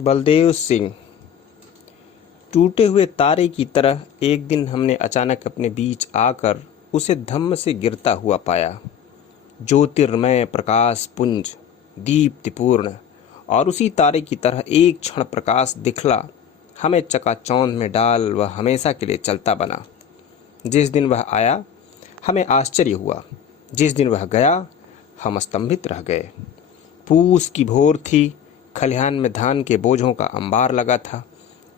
बलदेव सिंह। टूटे हुए तारे की तरह एक दिन हमने अचानक अपने बीच आकर उसे धम्म से गिरता हुआ पाया। ज्योतिर्मय प्रकाश पुंज, दीप्तिपूर्ण, और उसी तारे की तरह एक क्षण प्रकाश दिखला हमें चकाचौंध में डाल वह हमेशा के लिए चलता बना। जिस दिन वह आया हमें आश्चर्य हुआ, जिस दिन वह गया हम स्तंभित रह गए। पूस की भोर थी, खलिहान में धान के बोझों का अंबार लगा था।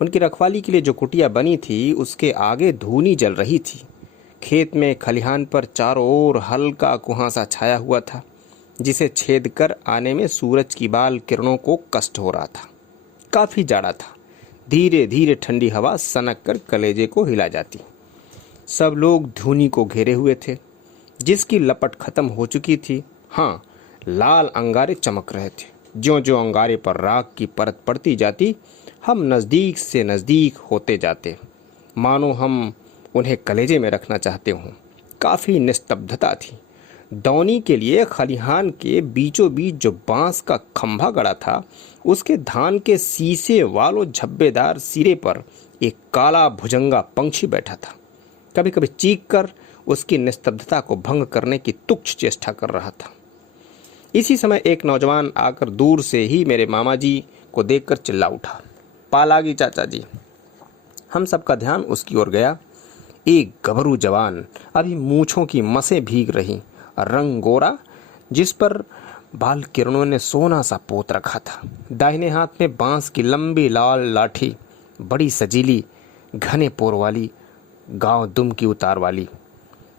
उनकी रखवाली के लिए जो कुटिया बनी थी उसके आगे धूनी जल रही थी। खेत में खलिहान पर चारों ओर हल्का कुहासा छाया हुआ था, जिसे छेद कर आने में सूरज की बाल किरणों को कष्ट हो रहा था। काफी जाड़ा था। धीरे धीरे ठंडी हवा सनक कर कलेजे को हिला जाती। सब लोग धूनी को घेरे हुए थे, जिसकी लपट खत्म हो चुकी थी। हाँ, लाल अंगारे चमक रहे थे। ज्यों ज्यों अंगारे पर राख की परत पड़ती जाती, हम नज़दीक से नज़दीक होते जाते, मानो हम उन्हें कलेजे में रखना चाहते हों। काफ़ी निस्तब्धता थी। दौनी के लिए खलिहान के बीचों बीच जो बांस का खंभा गड़ा था, उसके धान के शीशे वालों झब्बेदार सिरे पर एक काला भुजंगा पंछी बैठा था। कभी कभी चीख कर उसकी निस्तब्धता को भंग करने की तुच्छ चेष्टा कर रहा था। इसी समय एक नौजवान आकर दूर से ही मेरे मामा जी को देखकर चिल्ला उठा, पालागी चाचा जी। हम सबका ध्यान उसकी ओर गया। एक गभरू जवान, अभी मूछों की मसें भीग रही, रंग गोरा, जिस पर बाल किरणों ने सोना सा पोत रखा था। दाहिने हाथ में बांस की लंबी लाल लाठी, बड़ी सजीली, घने पोर वाली, गांव दुम की उतार वाली।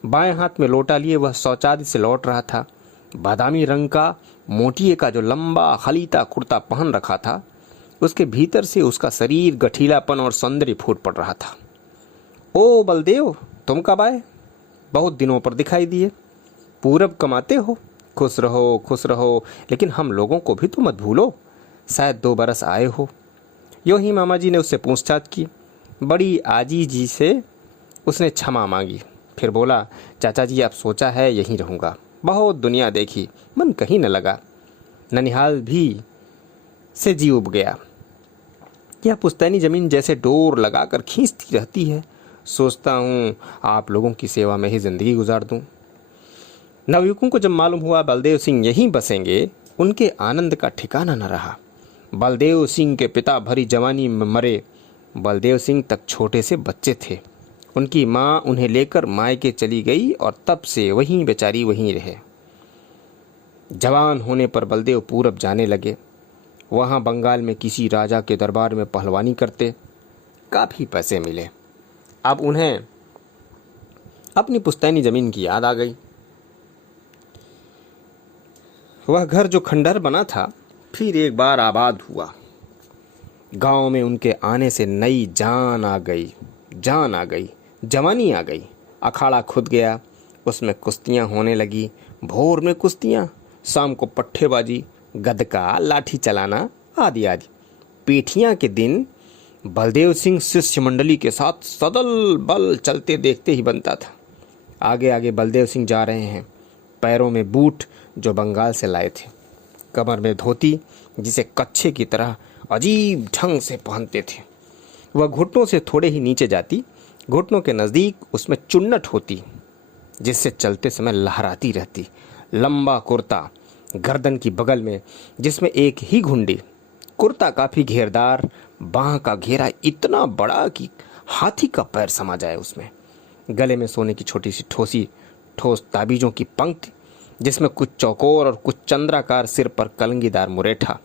बाएं हाथ में लोटा लिए वह शौचालय से लौट रहा था। बादामी रंग का मोटिए का जो लंबा खलीता कुर्ता पहन रखा था, उसके भीतर से उसका शरीर गठीलापन और सौंदर्य फूट पड़ रहा था। ओ बलदेव, तुम कब आए? बहुत दिनों पर दिखाई दिए। पूरब कमाते हो? खुश रहो खुश रहो, लेकिन हम लोगों को भी तो मत भूलो। शायद 2 बरस आए हो। यूं ही मामा जी ने उससे पूछताछ की। बड़ी आजीजी से उसने क्षमा मांगी। फिर बोला, चाचा जी, आप सोचा है यहीं रहूँगा। बहुत दुनिया देखी, मन कहीं न लगा। ननिहाल भी से जी उब गया। यह पुश्तैनी जमीन जैसे डोर लगाकर खींचती रहती है। सोचता हूँ आप लोगों की सेवा में ही जिंदगी गुजार दूं। नवयुवकों को जब मालूम हुआ बलदेव सिंह यहीं बसेंगे, उनके आनंद का ठिकाना न रहा। बलदेव सिंह के पिता भरी जवानी में मरे। बलदेव सिंह तक छोटे से बच्चे थे। उनकी माँ उन्हें लेकर मायके चली गई और तब से वहीं बेचारी वहीं रहे। जवान होने पर बलदेव पूरब जाने लगे। वहाँ बंगाल में किसी राजा के दरबार में पहलवानी करते। काफ़ी पैसे मिले। अब उन्हें अपनी पुश्तैनी जमीन की याद आ गई। वह घर जो खंडहर बना था, फिर एक बार आबाद हुआ। गांव में उनके आने से नई जान आ गई, जवानी आ गई। अखाड़ा खुद गया, उसमें कुश्तियां होने लगी। भोर में कुश्तियां, शाम को पट्ठेबाजी, गदका, लाठी चलाना आदि आदि। पेठियां के दिन बलदेव सिंह शिष्य मंडली के साथ सदल बल चलते देखते ही बनता था। आगे आगे बलदेव सिंह जा रहे हैं। पैरों में बूट जो बंगाल से लाए थे, कमर में धोती जिसे कच्छे की तरह अजीब ढंग से पहनते थे। वह घुटनों से थोड़े ही नीचे जाती। घुटनों के नज़दीक उसमें चुन्नट होती, जिससे चलते समय लहराती रहती। लंबा कुर्ता गर्दन की बगल में, जिसमें एक ही घुंडी। कुर्ता काफ़ी घेरदार, बाह का घेरा इतना बड़ा कि हाथी का पैर समा जाए उसमें। गले में सोने की छोटी सी ठोस ताबीजों की पंक्ति, जिसमें कुछ चौकोर और कुछ चंद्राकार, सिर पर कलंगीदार मुरेठा,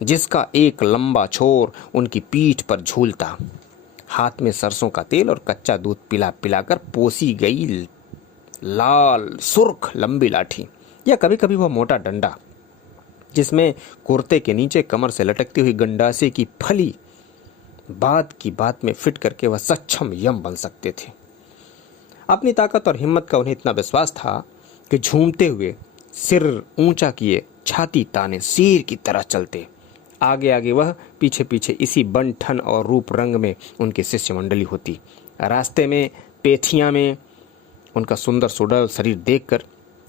जिसका एक लंबा छोर उनकी पीठ पर झूलता। हाथ में सरसों का तेल और कच्चा दूध पिला पिलाकर पोसी गई लाल सुर्ख लंबी लाठी, या कभी कभी वह मोटा डंडा, जिसमें कुर्ते के नीचे कमर से लटकती हुई गंडासे की फली बात की बात में फिट करके वह सक्षम यम बन सकते थे। अपनी ताकत और हिम्मत का उन्हें इतना विश्वास था कि झूमते हुए, सिर ऊंचा किए, छाती ताने शेर की तरह चलते। आगे आगे वह, पीछे पीछे इसी बन ठन और रूप रंग में उनकी शिष्य मंडली होती। रास्ते में, पेठियां में उनका सुंदर सुडौल शरीर देखकर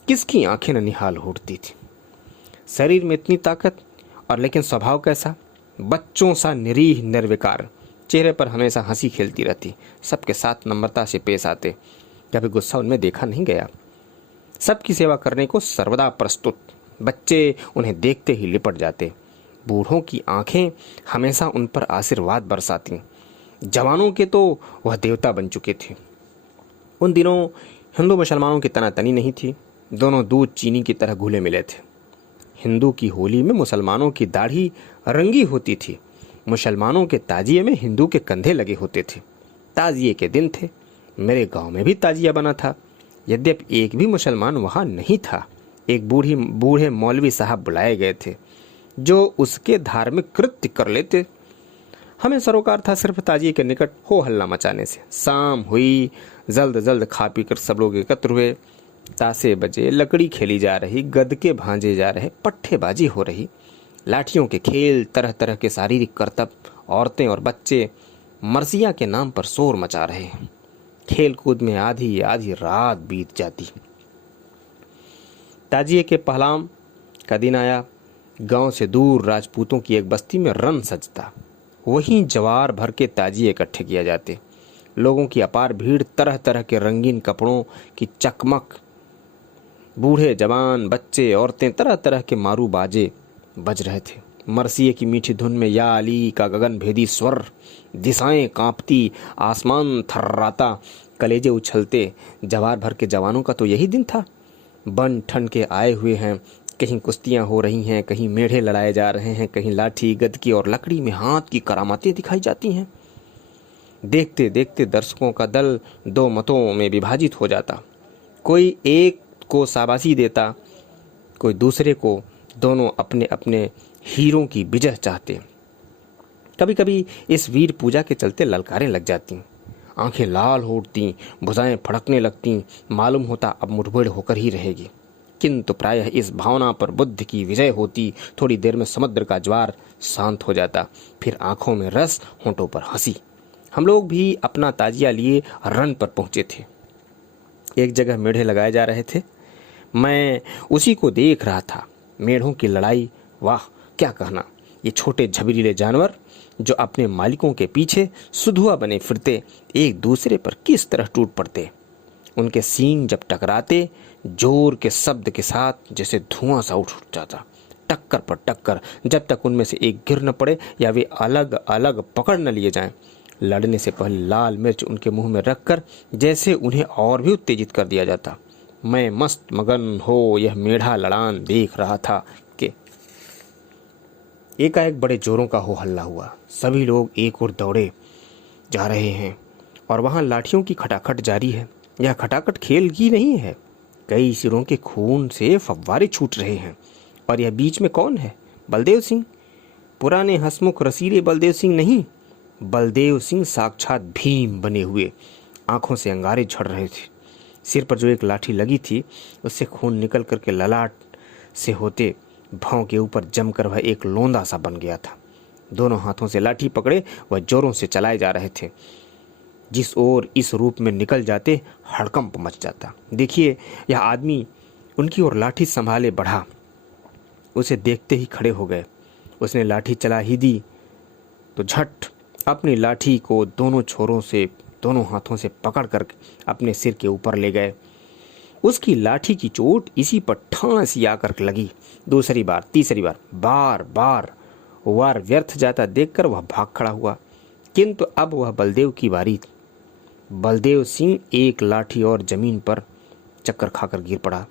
किसकी आंखें न निहाल उठती थी। शरीर में इतनी ताकत और लेकिन स्वभाव कैसा? बच्चों सा निरीह निर्विकार, चेहरे पर हमेशा हंसी खेलती रहती, सबके साथ नम्रता से पेश आते, कभी गुस्सा उनमें देखा नहीं गया। सबकी सेवा करने को सर्वदा प्रस्तुत, बच्चे उन्हें देखते ही लिपट जाते। बूढ़ों की आंखें हमेशा उन पर आशीर्वाद बरसाती। जवानों के तो वह देवता बन चुके थे। उन दिनों हिंदू मुसलमानों की तनातनी नहीं थी, दोनों दूध चीनी की तरह घुले मिले थे। हिंदू की होली में मुसलमानों की दाढ़ी रंगी होती थी, मुसलमानों के ताजिए में हिंदू के कंधे लगे होते थे। ताजिए के दिन थे, मेरे गांव में भी ताजिया बना था, यद्यपि एक भी मुसलमान वहां नहीं था। एक बूढ़े मौलवी साहब बुलाए गए थे जो उसके धार्मिक कृत्य कर लेते। हमें सरोकार था सिर्फ ताजिए के निकट हो हल्ला मचाने से। शाम हुई, जल्द जल्द खा पी कर सब लोग एकत्र हुए। ताशे बजे, लकड़ी खेली जा रही, गदके भांजे जा रहे, पट्टेबाजी हो रही, लाठियों के खेल, तरह तरह के शारीरिक करतब, औरतें और बच्चे मरसिया के नाम पर शोर मचा रहे हैं। खेल कूद में आधी आधी रात बीत जाती। ताजिए के पहलाम का दिन आया। गांव से दूर राजपूतों की एक बस्ती में रन सजता, वहीं जवार भर के ताजिए इकट्ठे किए जाते। लोगों की अपार भीड़, तरह तरह के रंगीन कपड़ों की चकमक, बूढ़े जवान, बच्चे, औरतें, तरह तरह के मारू बाजे बज रहे थे। मरसिए की मीठी धुन में या अली का गगन भेदी स्वर, दिशाएं कांपती, आसमान थर्राता, कलेजे उछलते। जवार भर के जवानों का तो यही दिन था। बन ठन के आए हुए हैं, कहीं कुश्तियां हो रही हैं, कहीं मेढ़े लड़ाए जा रहे हैं, कहीं लाठी, गदकी और लकड़ी में हाथ की करामातें दिखाई जाती हैं। देखते देखते दर्शकों का दल दो मतों में विभाजित हो जाता। कोई एक को शाबाशी देता, कोई दूसरे को। दोनों अपने अपने हीरों की विजय चाहते। कभी कभी इस वीर पूजा के चलते ललकारें लग जाती, आंखें लाल हो उठती, भुजाएं फड़कने लगती। मालूम होता अब मुठभेड़ होकर ही रहेगी, किंतु प्रायः इस भावना पर बुद्ध की विजय होती। थोड़ी देर में समुद्र का ज्वार शांत हो जाता, फिर आंखों में रस, होंठों पर हंसी। हम लोग भी अपना ताजिया लिए रन पर पहुंचे थे। एक जगह मेढ़े लगाए जा रहे थे, मैं उसी को देख रहा था। मेढ़ों की लड़ाई, वाह क्या कहना। ये छोटे झबरीले जानवर जो अपने मालिकों के पीछे सुधुआ बने फिरते, एक दूसरे पर किस तरह टूट पड़ते। उनके सींग जब टकराते, जोर के शब्द के साथ जैसे धुआं सा उठ जाता। टक्कर पर टक्कर, जब तक उनमें से एक गिर न पड़े या वे अलग अलग पकड़ न लिए जाएं। लड़ने से पहले लाल मिर्च उनके मुंह में रखकर जैसे उन्हें और भी उत्तेजित कर दिया जाता। मैं मस्त मगन हो यह मेढ़ा लड़ान देख रहा था कि एकाएक बड़े जोरों का हो हल्ला हुआ। सभी लोग एक ओर दौड़े जा रहे हैं और वहां लाठियों की खटाखट जारी है। यह खटाखट खेल की नहीं है, कई सिरों के खून से फव्वारे छूट रहे हैं। और यह बीच में कौन है? बलदेव सिंह। पुराने हंसमुख रसीले बलदेव सिंह नहीं, बलदेव सिंह साक्षात भीम बने हुए। आंखों से अंगारे झड़ रहे थे। सिर पर जो एक लाठी लगी थी उससे खून निकल करके ललाट से होते भाव के ऊपर जमकर वह एक लोंदा सा बन गया था। दोनों हाथों से लाठी पकड़े वह जोरों से चलाए जा रहे थे। जिस ओर इस रूप में निकल जाते हड़कंप मच जाता। देखिए, यह आदमी उनकी ओर लाठी संभाले बढ़ा। उसे देखते ही खड़े हो गए। उसने लाठी चला ही दी तो झट अपनी लाठी को दोनों छोरों से, दोनों हाथों से पकड़ कर अपने सिर के ऊपर ले गए। उसकी लाठी की चोट इसी पर ठांसी आकर लगी। दूसरी बार, तीसरी बार, बार बार वार व्यर्थ जाता देखकर वह भाग खड़ा हुआ। किंतु अब वह बलदेव की बारी थी। बलदेव सिंह एक लाठी और जमीन पर चक्कर खाकर गिर पड़ा।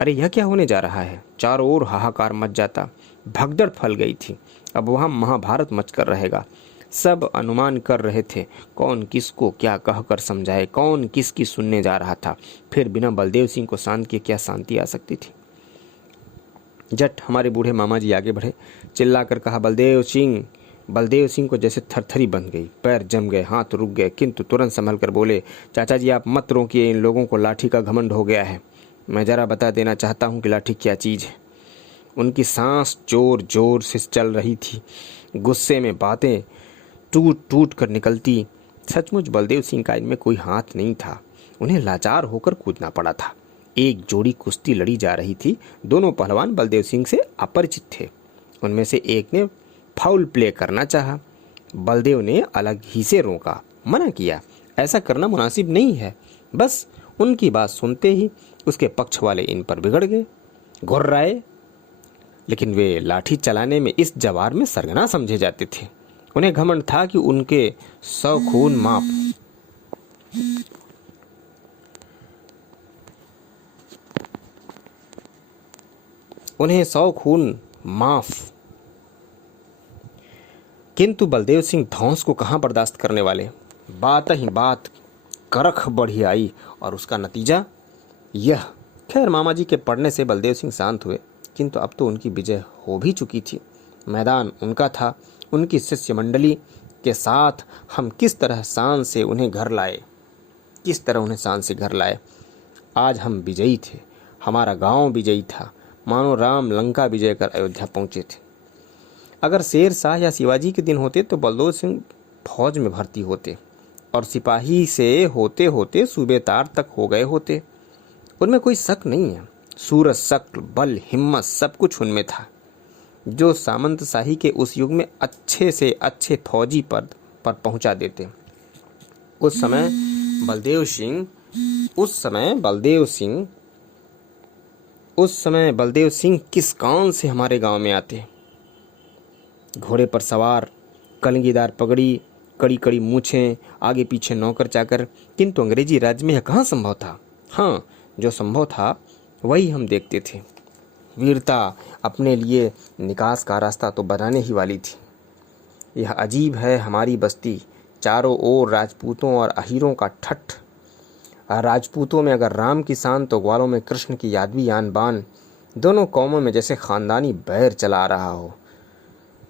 अरे यह क्या होने जा रहा है? चारों ओर हाहाकार मच जाता। भगदड़ फैल गई थी। अब वहां महाभारत मचकर रहेगा। सब अनुमान कर रहे थे कौन किसको क्या कहकर समझाए, कौन किसकी सुनने जा रहा था। फिर बिना बलदेव सिंह को शांत किए क्या शांति आ सकती थी? जट हमारे बूढ़े मामा जी आगे बढ़े, चिल्लाकर कहा, बलदेव सिंह। बलदेव सिंह को जैसे थरथरी बंध गई, पैर जम गए, हाथ रुक गए, किंतु तुरंत संभल कर बोले, चाचा जी आप मत रोकिए, इन लोगों को लाठी का घमंड हो गया है। मैं जरा बता देना चाहता हूँ कि लाठी क्या चीज़ है। उनकी सांस जोर जोर से चल रही थी, गुस्से में बातें टूट टूट कर निकलती। सचमुच बलदेव सिंह का इनमें कोई हाथ नहीं था। उन्हें लाचार होकर कूदना पड़ा था। एक जोड़ी कुश्ती लड़ी जा रही थी। दोनों पहलवान बलदेव सिंह से अपरिचित थे। उनमें से एक ने फाउल प्ले करना चाहा। बलदेव ने अलग ही से रोका, मना किया, ऐसा करना मुनासिब नहीं है। बस उनकी बात सुनते ही उसके पक्ष वाले इन पर बिगड़ गए, घुर्राए। लेकिन वे लाठी चलाने में इस जवार में सरगना समझे जाते थे। उन्हें घमंड था कि उन्हें 100 खून माफ। किंतु बलदेव सिंह धौंस को कहां बर्दाश्त करने वाले। बात ही बात करख बढ़ी आई और उसका नतीजा यह। खैर, मामा जी के पढ़ने से बलदेव सिंह शांत हुए, किंतु अब तो उनकी विजय हो भी चुकी थी। मैदान उनका था। उनकी शिष्य मंडली के साथ हम किस तरह शान से उन्हें घर लाए। आज हम विजयी थे। हमारा गांव विजयी था, मानो राम लंका विजय कर अयोध्या पहुंचे थे। अगर शेर शाह या शिवाजी के दिन होते तो बलदेव सिंह फौज में भर्ती होते और सिपाही से होते होते सूबेदार तक हो गए होते। उनमें कोई शक नहीं है। सूरज, शक्ल, बल, हिम्मत सब कुछ उनमें था, जो सामंत शाही के उस युग में अच्छे से अच्छे फौजी पद पर पहुंचा देते। उस समय बलदेव सिंह किस कान से हमारे गांव में आते। घोड़े पर सवार, कलंगीदार पगड़ी, कड़ी कड़ी मूछें, आगे पीछे नौकर चाकर। किंतु अंग्रेजी राज्य में यह कहाँ संभव था। हाँ, जो संभव था वही हम देखते थे। वीरता अपने लिए निकास का रास्ता तो बनाने ही वाली थी। यह अजीब है हमारी बस्ती, चारों ओर राजपूतों और अहीरों का ठठ। राजपूतों में अगर राम की शान तो ग्वालों में कृष्ण की यादवी आन बान। दोनों कौमों में जैसे खानदानी बैर चला आ रहा हो।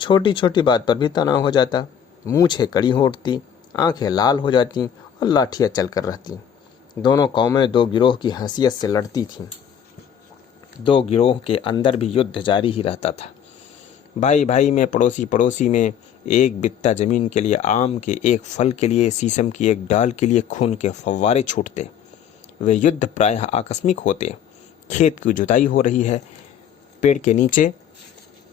छोटी छोटी बात पर भी तनाव हो जाता, मूछें कड़ी हो उठती, आंखें लाल हो जाती और लाठियां चलकर रहती। दोनों कौमें दो गिरोह की हैसियत से लड़ती थीं। दो गिरोह के अंदर भी युद्ध जारी ही रहता था। भाई भाई में, पड़ोसी पड़ोसी में, एक बित्ता जमीन के लिए, आम के एक फल के लिए, शीशम की एक डाल के लिए खून के फव्वारे छूटते। वे युद्ध प्रायः आकस्मिक होते। खेत की जुताई हो रही है, पेड़ के नीचे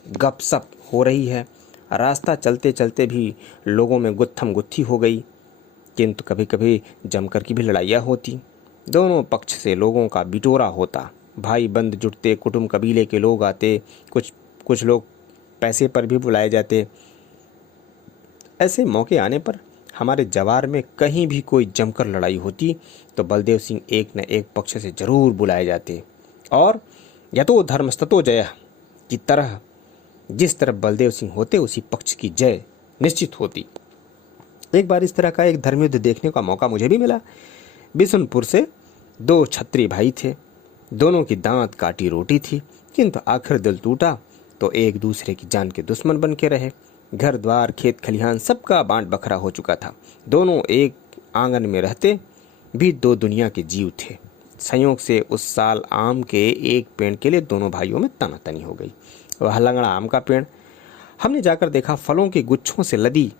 गपशप हो रही है, रास्ता चलते चलते भी लोगों में गुत्थम गुत्थी हो गई। किंतु कभी कभी जमकर की भी लड़ाइयाँ होती। दोनों पक्ष से लोगों का बिटोरा होता। भाई बंद जुटते, कुटुंब कबीले के लोग आते, कुछ लोग पैसे पर भी बुलाए जाते। ऐसे मौके आने पर हमारे जवार में कहीं भी कोई जमकर लड़ाई होती तो बलदेव सिंह एक न एक पक्ष से जरूर बुलाए जाते और यतो धर्मस्ततो जय की तरह जिस तरफ बलदेव सिंह होते उसी पक्ष की जय निश्चित होती। एक बार इस तरह का एक धर्मयुद्ध देखने का मौका मुझे भी मिला। बिशुनपुर से दो छत्री भाई थे। दोनों की दांत काटी रोटी थी, किंतु आखिर दिल टूटा तो एक दूसरे की जान के दुश्मन बन के रहे। घर द्वार, खेत खलिहान सबका बांट बखरा हो चुका था। दोनों एक आंगन में रहते भी दो दुनिया के जीव थे। संयोग से उस साल आम के एक पेड़ के लिए दोनों भाइयों में तनातनी हो गई। वह लंगड़ा आम का पेड़। हमने जाकर देखा, फलों के गुच्छों से लदी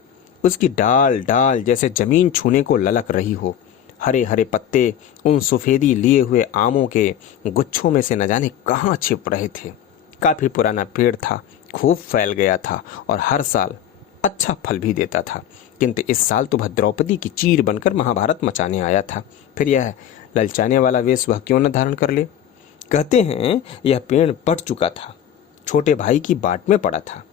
उसकी डाल डाल जैसे जमीन छूने को ललक रही हो। हरे हरे पत्ते उन सफेदी लिए हुए आमों के गुच्छों में से न जाने कहाँ छिप रहे थे। काफी पुराना पेड़ था, खूब फैल गया था और हर साल अच्छा फल भी देता था। किंतु इस साल तो वह द्रौपदी की चीर बनकर महाभारत मचाने आया था। फिर यह ललचाने वाला वेश वह क्यों न धारण कर ले। कहते हैं यह पेड़ बढ़ चुका था, छोटे भाई की बाट में पड़ा था,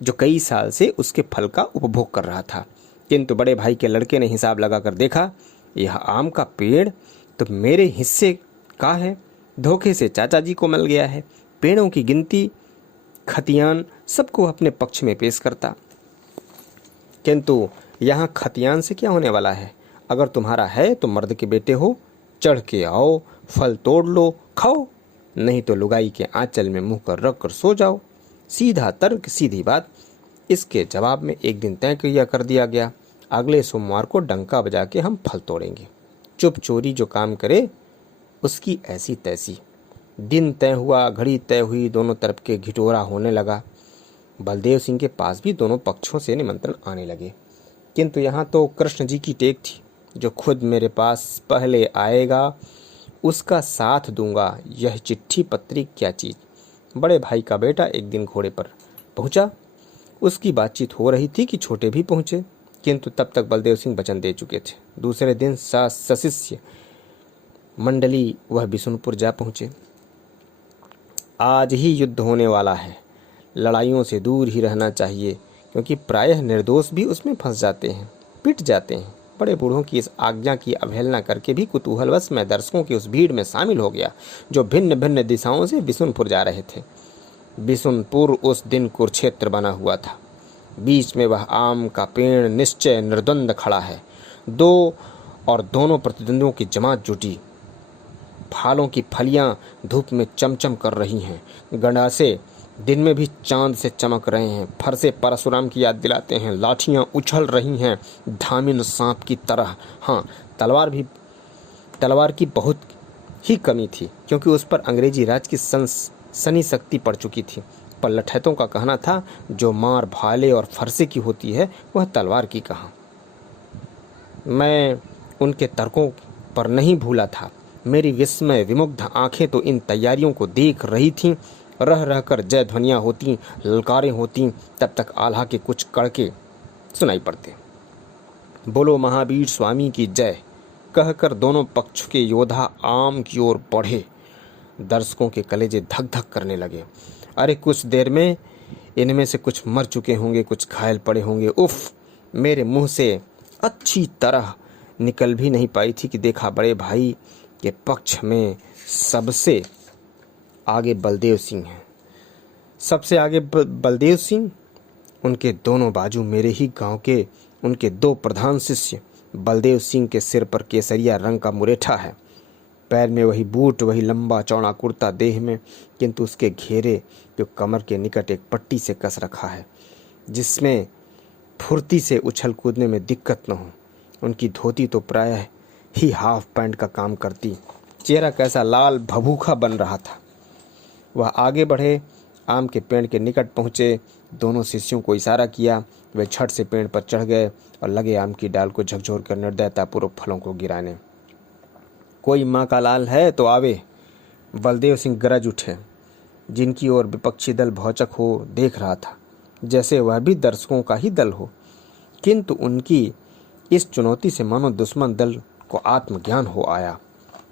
जो कई साल से उसके फल का उपभोग कर रहा था। किंतु बड़े भाई के लड़के ने हिसाब लगाकर देखा, यह आम का पेड़ तो मेरे हिस्से का है, धोखे से चाचा जी को मिल गया है। पेड़ों की गिनती, खतियान सबको अपने पक्ष में पेश करता। किंतु यहाँ खतियान से क्या होने वाला है। अगर तुम्हारा है तो मर्द के बेटे हो, चढ़ के आओ, फल तोड़ लो, खाओ, नहीं तो लुगाई के आंचल में मुंह कर रख कर सो जाओ। सीधा तर्क, सीधी बात। इसके जवाब में एक दिन तय कर दिया गया, अगले सोमवार को डंका बजा के हम फल तोड़ेंगे। चुप चोरी जो काम करे उसकी ऐसी तैसी। दिन तय हुआ, घड़ी तय हुई, दोनों तरफ के घिटोरा होने लगा। बलदेव सिंह के पास भी दोनों पक्षों से निमंत्रण आने लगे। किंतु यहाँ तो कृष्ण जी की टेक थी, जो खुद मेरे पास पहले आएगा उसका साथ दूंगा। यह चिट्ठी पत्री क्या चीज। बड़े भाई का बेटा एक दिन घोड़े पर पहुंचा, उसकी बातचीत हो रही थी कि छोटे भी पहुंचे, किंतु तब तक बलदेव सिंह वचन दे चुके थे। दूसरे दिन सशिष्य मंडली वह बिशुनपुर जा पहुंचे। आज ही युद्ध होने वाला है, लड़ाइयों से दूर ही रहना चाहिए, क्योंकि प्रायः निर्दोष भी उसमें फंस जाते हैं, पिट जाते हैं। बड़े बूढ़ों की इस आज्ञा की अवहेलना करके भी कुतूहलवश मैं दर्शकों की उस भीड़ में शामिल हो गया जो भिन्न भिन्न दिशाओं से बिशुनपुर जा रहे थे। बिशुनपुर उस दिन कुरुक्षेत्र बना हुआ था। बीच में वह आम का पेड़ निश्चय निर्द्वंद खड़ा है। दोनों प्रतिद्वंदियों की जमात जुटी। फालों की फलियां धूप में चमचम कर रही हैं। गंडासे दिन में भी चांद से चमक रहे हैं। फरसे परशुराम की याद दिलाते हैं। लाठियां उछल रही हैं धामिन सांप की तरह। हाँ, तलवार की बहुत ही कमी थी, क्योंकि उस पर अंग्रेजी राज की सनी शक्ति पड़ चुकी थी। पर लठैतों का कहना था, जो मार भाले और फरसे की होती है वह तलवार की कहाँ। मैं उनके तर्कों पर नहीं भूला था। मेरी विस्मय विमुग्ध आंखें तो इन तैयारियों को देख रही थीं। रह रहकर जय ध्वनियाँ होती, ललकारें होती, तब तक आल्हा के कुछ कड़के सुनाई पड़ते। बोलो महावीर स्वामी की जय कहकर दोनों पक्ष के योद्धा आम की ओर बढ़े। दर्शकों के कलेजे धक धक करने लगे। अरे कुछ देर में इनमें से कुछ मर चुके होंगे, कुछ घायल पड़े होंगे। उफ, मेरे मुंह से अच्छी तरह निकल भी नहीं पाई थी कि देखा बड़े भाई के पक्ष में सबसे आगे बलदेव सिंह हैं। सबसे आगे बलदेव सिंह, उनके दोनों बाजू मेरे ही गांव के उनके दो प्रधान शिष्य। बलदेव सिंह के सिर पर केसरिया रंग का मुरेठा है, पैर में वही बूट, वही लंबा चौड़ा कुर्ता, देह में किंतु उसके घेरे जो कमर के निकट एक पट्टी से कस रखा है, जिसमें फुर्ती से उछल कूदने में दिक्कत न हो। उनकी धोती तो प्रायः ही हाफ पैंट का काम करती। चेहरा कैसा लाल भभूखा बन रहा था। वह आगे बढ़े, आम के पेड़ के निकट पहुँचे, दोनों शिष्यों को इशारा किया। वे झट से पेड़ पर चढ़ गए और लगे आम की डाल को झकझोर कर निर्दयतापूर्वक फलों को गिराने। कोई माँ का लाल है तो आवे। बलदेव सिंह गरज उठे। जिनकी ओर विपक्षी दल भौचक हो देख रहा था, जैसे वह भी दर्शकों का ही दल हो, किंतु उनकी इस चुनौती से मानो दुश्मन दल को आत्मज्ञान हो आया।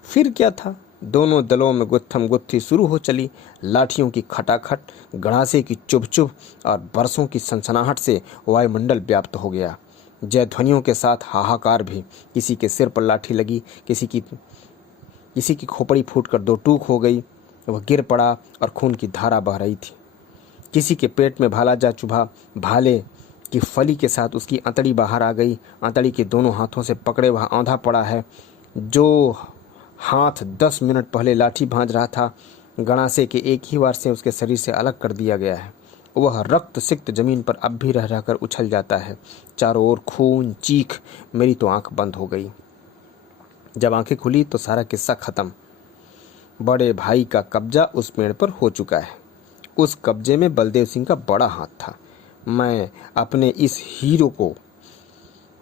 फिर क्या था, दोनों दलों में गुत्थम गुत्थी शुरू हो चली। लाठियों की खटाखट, गड़ासे की चुभ चुभ और बरसों की सनसनाहट से वायुमंडल व्याप्त हो गया। जय ध्वनियों के साथ हाहाकार भी। किसी के सिर पर लाठी लगी, किसी की खोपड़ी फूटकर दो टूक हो गई। वह गिर पड़ा और खून की धारा बह रही थी। किसी के पेट में भाला जा चुभा। भाले की फली के साथ उसकी अंतड़ी बाहर आ गई। अंतड़ी के दोनों हाथों से पकड़े वह औंधा पड़ा है। जो हाथ 10 मिनट पहले लाठी भांज रहा था, गणासे के एक ही वार से उसके शरीर से अलग कर दिया गया है। वह रक्त सिक्त जमीन पर अब भी रह रहकर उछल जाता है। चारों ओर खून, चीख। मेरी तो आंख बंद हो गई। जब आंखें खुली तो सारा किस्सा खत्म। बड़े भाई का कब्जा उस पेड़ पर हो चुका है। उस कब्जे में बलदेव सिंह का बड़ा हाथ था। मैं अपने इस हीरो को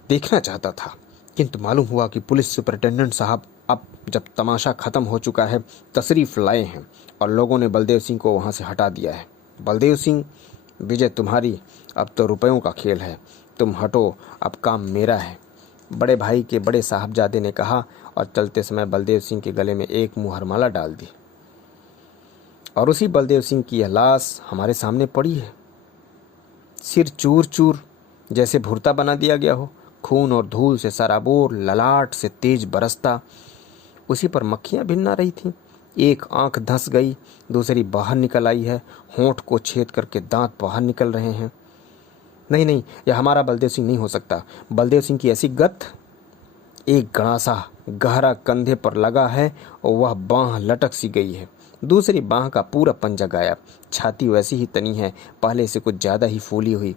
देखना चाहता था, किंतु मालूम हुआ कि पुलिस सुपरिटेंडेंट साहब अब जब तमाशा खत्म हो चुका है तशरीफ लाए हैं और लोगों ने बलदेव सिंह को वहां से हटा दिया है। बलदेव सिंह, विजय तुम्हारी, अब तो रुपयों का खेल है। तुम हटो, अब काम मेरा है, बड़े भाई के बड़े साहबजादे ने कहा और चलते समय बलदेव सिंह के गले में एक मुहरमाला डाल दी। और उसी बलदेव सिंह की यह लाश हमारे सामने पड़ी है। सिर चूर चूर जैसे भुरता बना दिया गया हो, खून और धूल से सराबोर, ललाट से तेज बरसता। उसी पर मक्खियां भिन्ना रही थीं। एक आंख धंस गई, दूसरी बाहर निकल आई है। होंठ को छेद करके दांत बाहर निकल रहे हैं। नहीं, यह हमारा बलदेव सिंह नहीं हो सकता। बलदेव सिंह की ऐसी गत। एक गणासा गहरा कंधे पर लगा है और वह बांह लटक सी गई है। दूसरी बांह का पूरा पंजा गायब। छाती वैसी ही तनी है, पहले से कुछ ज्यादा ही फूली हुई,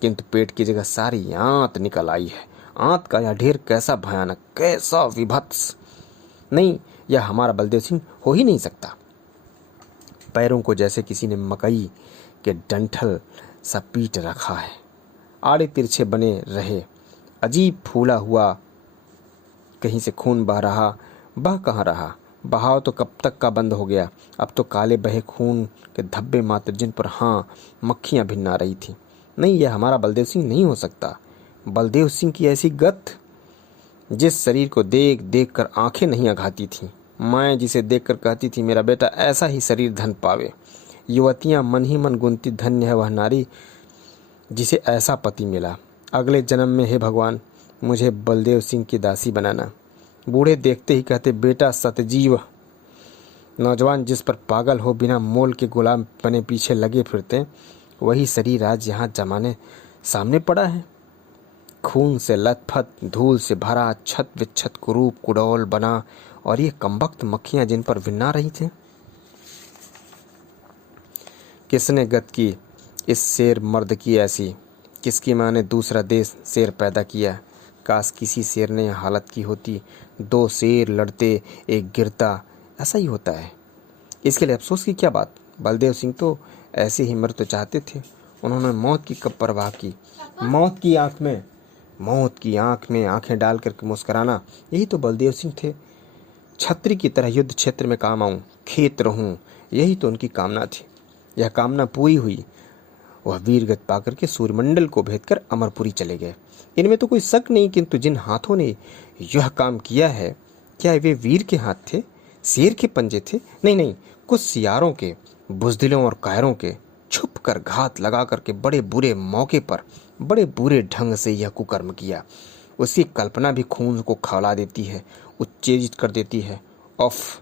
किंतु पेट की जगह सारी आंत निकल आई है। आंत का यह ढेर कैसा भयानक, कैसा विभत्स। नहीं, यह हमारा बलदेव सिंह हो ही नहीं सकता। पैरों को जैसे किसी ने मकई के डंठल सा पीट रखा है। आड़े तिरछे बने रहे, अजीब फूला हुआ। कहीं से खून बह रहा, बह कहाँ रहा। बहाव तो कब तक का बंद हो गया। अब तो काले बहे खून के धब्बे मात्र, जिन पर हाँ मक्खियां भिन्ना रही थी। नहीं, यह हमारा बलदेव सिंह नहीं हो सकता। बलदेव सिंह की ऐसी गत, जिस शरीर को देख देख कर आंखें नहीं अघाती थीं, मैं जिसे देखकर कहती थी मेरा बेटा ऐसा ही शरीर धन पावे। युवतियां मन ही मन गुनती, धन्य है वह नारी जिसे ऐसा पति मिला। अगले जन्म में हे भगवान मुझे बलदेव सिंह की दासी बनाना। बूढ़े देखते ही कहते, बेटा सतजीव। नौजवान जिस पर पागल हो बिना मोल के गुलाम बने पीछे लगे फिरते, वही शरीर आज यहाँ जमाने सामने पड़ा है। खून से लथपथ, धूल से भरा, छत विच्छत कुरूप कुडौल बना, और ये कमबख्त मक्खियां जिन पर विन्ना रही थी। किसने गत की इस शेर मर्द की ऐसी? किसकी माँ ने दूसरा देश शेर पैदा किया? काश किसी शेर ने यह हालत की होती। दो शेर लड़ते, एक गिरता, ऐसा ही होता है। इसके लिए अफसोस की क्या बात? बलदेव सिंह तो ऐसे ही मर तो चाहते थे। उन्होंने मौत की कब परवाह की? मौत की आंख में आंखें डाल करके मुस्कुराना, यही तो बलदेव सिंह थे। छत्री की तरह युद्ध क्षेत्र में काम आऊं, खेत रहूं, यही तो उनकी कामना थी। यह कामना पूरी हुई। वह वीरगति पाकर के सूर्यमंडल को भेद कर अमरपुरी चले गए। इनमें तो कोई शक नहीं, किंतु जिन हाथों ने यह काम किया है, क्या वे वीर के हाथ थे? शेर के पंजे थे? नहीं, कुछ सियारों के, बुजदिलों और कायरों के। छुप कर घात लगा करके बड़े बुरे मौके पर बड़े बुरे ढंग से यह कुकर्म किया। उसकी कल्पना भी खून को खौला देती है, उत्तेजित कर देती है। ऑफ।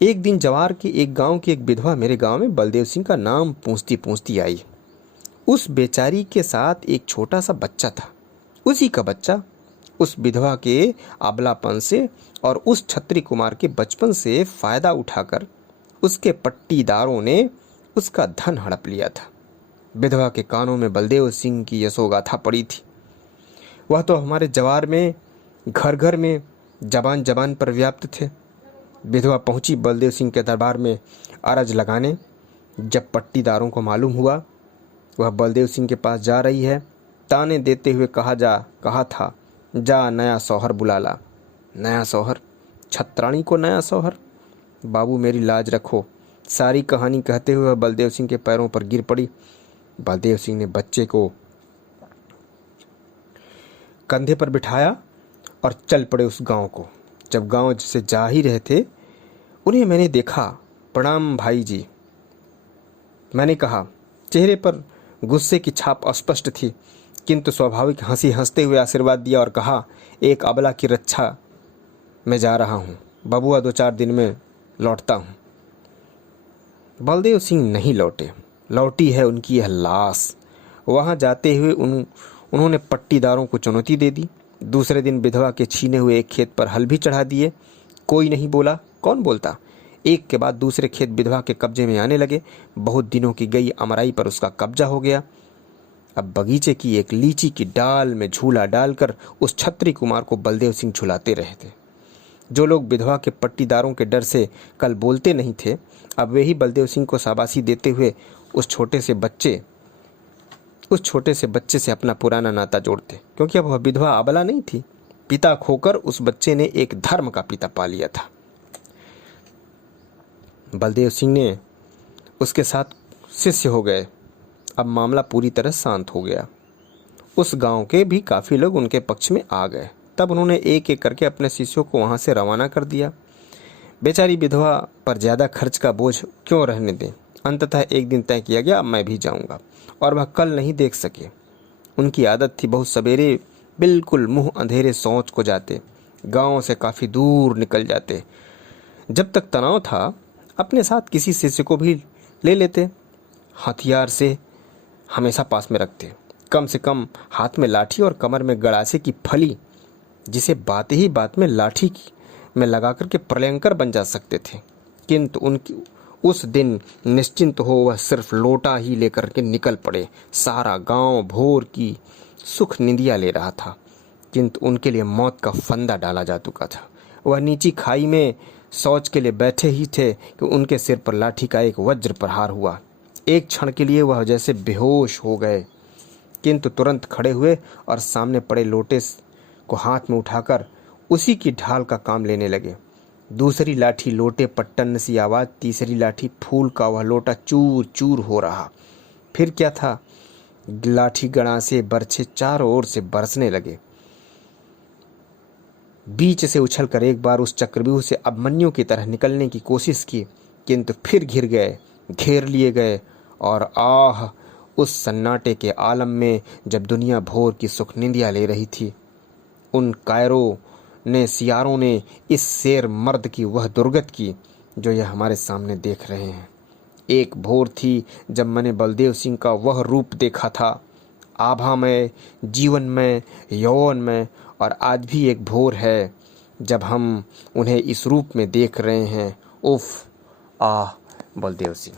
एक दिन जवार के एक गांव की एक विधवा मेरे गांव में बलदेव सिंह का नाम पूछती पूछती आई। उस बेचारी के साथ एक छोटा सा बच्चा था। उसी का बच्चा उस विधवा के अबलापन से और उस छत्री कुमार के बचपन से फायदा उठाकर उसके पट्टीदारों ने उसका धन हड़प लिया था। विधवा के कानों में बलदेव सिंह की यशोगाथा पड़ी थी। वह तो हमारे जवार में घर घर में जबान जबान पर व्याप्त थे। विधवा पहुंची बलदेव सिंह के दरबार में अरज लगाने। जब पट्टीदारों को मालूम हुआ वह बलदेव सिंह के पास जा रही है, ताने देते हुए कहा था, जा नया शौहर बुला ला। नया शौहर? छत्राणी को नया शौहर? बाबू मेरी लाज रखो। सारी कहानी कहते हुए बलदेव सिंह के पैरों पर गिर पड़ी। बलदेव सिंह ने बच्चे को कंधे पर बिठाया और चल पड़े उस गांव को। जब गांव से जा ही रहे थे, उन्हें मैंने देखा। प्रणाम भाई जी, मैंने कहा। चेहरे पर गुस्से की छाप अस्पष्ट थी, किंतु स्वाभाविक हंसी हंसते हुए आशीर्वाद दिया और कहा, एक अबला की रक्षा में जा रहा हूँ, बबुआ 2-4 दिन में लौटता हूँ। बलदेव सिंह नहीं लौटे। लौटी है उनकी यह लाश। वहाँ जाते हुए उन्होंने पट्टीदारों को चुनौती दे दी। दूसरे दिन विधवा के छीने हुए एक खेत पर हल भी चढ़ा दिए। कोई नहीं बोला। कौन बोलता? एक के बाद दूसरे खेत विधवा के कब्जे में आने लगे। बहुत दिनों की गई अमराई पर उसका कब्जा हो गया। अब बगीचे की एक लीची की डाल में झूला डालकर उस छत्री कुमार को बलदेव सिंह झुलाते रहे थे। जो लोग विधवा के पट्टीदारों के डर से कल बोलते नहीं थे, अब वे ही बलदेव सिंह को शाबाशी देते हुए उस छोटे से बच्चे से अपना पुराना नाता जोड़ते, क्योंकि अब वह विधवा अबला नहीं थी। पिता खोकर उस बच्चे ने एक धर्म का पिता पा लिया था। बलदेव सिंह ने उसके साथ शिष्य हो गए। अब मामला पूरी तरह शांत हो गया। उस गांव के भी काफी लोग उनके पक्ष में आ गए। तब उन्होंने एक एक करके अपने शिष्यों को वहां से रवाना कर दिया। बेचारी विधवा पर ज्यादा खर्च का बोझ क्यों रहने दें। अंततः एक दिन तय किया गया, अब मैं भी जाऊंगा, और वह कल नहीं देख सके। उनकी आदत थी बहुत सवेरे बिल्कुल मुंह अंधेरे शौच को जाते, गांव से काफी दूर निकल जाते। जब तक तनाव था अपने साथ किसी शिष्य को भी ले लेते। हथियार से हमेशा पास में रखते, कम से कम हाथ में लाठी और कमर में गड़ासे की फली, जिसे बात ही बात में लाठी में लगा करके प्रलयंकर बन जा सकते थे। किंतु उनकी उस दिन निश्चिंत हो वह सिर्फ लोटा ही लेकर के निकल पड़े। सारा गांव भोर की सुख निंदिया ले रहा था, किंतु उनके लिए मौत का फंदा डाला जा चुका था। वह नीची खाई में शौच के लिए बैठे ही थे कि उनके सिर पर लाठी का एक वज्र प्रहार हुआ। एक क्षण के लिए वह जैसे बेहोश हो गए, किंतु तुरंत खड़े हुए और सामने पड़े लोटे को हाथ में उठाकर उसी की ढाल का काम लेने लगे। दूसरी लाठी लोटे पर टन सी आवाज, तीसरी लाठी फूल का वह लोटा चूर चूर हो रहा। फिर क्या था, लाठी गणा से बरछे चारों ओर से बरसने लगे। बीच से उछलकर एक बार उस चक्रव्यूह से अभिमन्यु की तरह निकलने की कोशिश की, किंतु फिर घेर लिए गए। और आह, उस सन्नाटे के आलम में जब दुनिया भोर की सुख निंदिया ले रही थी, उन सियारों ने इस शेर मर्द की वह दुर्गत की जो यह हमारे सामने देख रहे हैं। एक भोर थी जब मैंने बलदेव सिंह का वह रूप देखा था, आभामय, जीवनमय, यौवनमय, और आज भी एक भोर है जब हम उन्हें इस रूप में देख रहे हैं। उफ, आह, बलदेव सिंह।